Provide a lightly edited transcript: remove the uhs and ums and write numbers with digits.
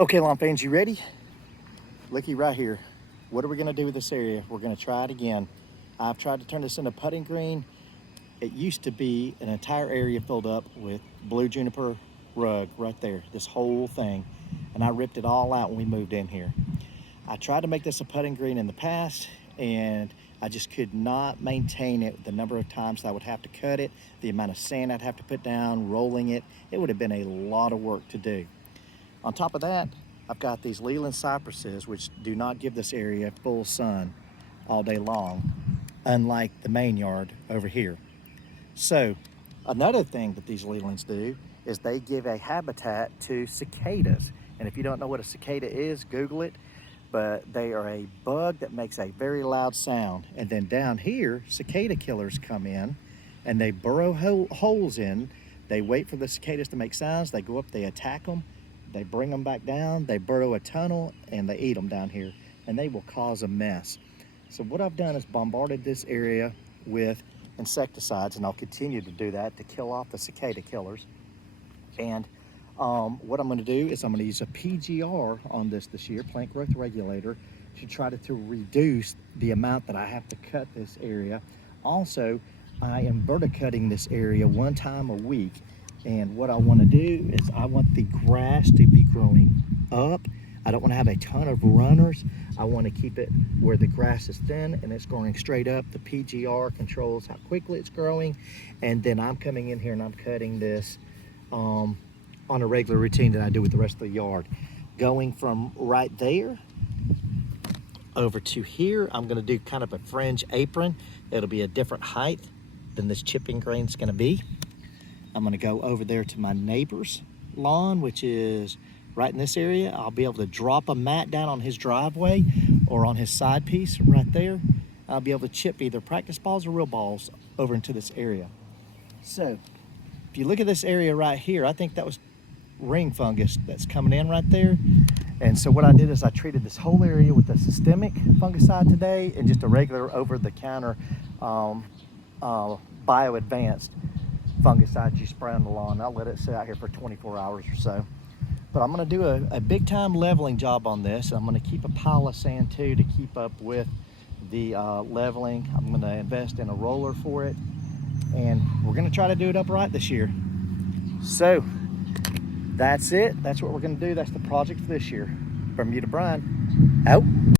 Okay, lawn fans, you ready? Looky right here. What are we gonna do with this area? We're gonna try it again. I've tried to turn this into putting green. It used to be an entire area filled up with blue juniper rug right there, this whole thing. And I ripped it all out when we moved in here. I tried to make this a putting green in the past, and I just could not maintain it. The number of times that I would have to cut it, the amount of sand I'd have to put down, rolling it, it would have been a lot of work to do. On top of that, I've got these Leland cypresses, which do not give this area full sun all day long, unlike the main yard over here. So another thing that these Lelands do is they give a habitat to cicadas. And if you don't know what a cicada is, Google it. But they are a bug that makes a very loud sound. And then down here, cicada killers come in and they burrow holes in. They wait for the cicadas to make sounds. They go up, they attack them. They bring them back down, they burrow a tunnel, and they eat them down here, and they will cause a mess. So what I've done is bombarded this area with insecticides, and I'll continue to do that to kill off the cicada killers. And what I'm gonna do is I'm gonna use a PGR on this year, plant growth regulator, to try to reduce the amount that I have to cut this area. Also, I am verticutting this area one time a week. And what I want to do is I want the grass to be growing up. I don't want to have a ton of runners. I want to keep it where the grass is thin and it's growing straight up. The PGR controls how quickly it's growing. And then I'm coming in here and I'm cutting this on a regular routine that I do with the rest of the yard. Going from right there over to here, I'm going to do kind of a fringe apron. It'll be a different height than this chipping grain's going to be. I'm gonna go over there to my neighbor's lawn, which is right in this area. I'll be able to drop a mat down on his driveway or on his side piece right there. I'll be able to chip either practice balls or real balls over into this area. So if you look at this area right here, I think that was ring fungus that's coming in right there. And so what I did is I treated this whole area with a systemic fungicide today and just a regular over-the-counter bio-advanced fungicide you spray on the lawn. I'll let it sit out here for 24 hours or so. But I'm gonna do a big time leveling job on this. I'm gonna keep a pile of sand too to keep up with the leveling. I'm gonna invest in a roller for it. And we're gonna try to do it upright this year. So that's it. That's what we're gonna do. That's the project for this year. From you to Brian, out.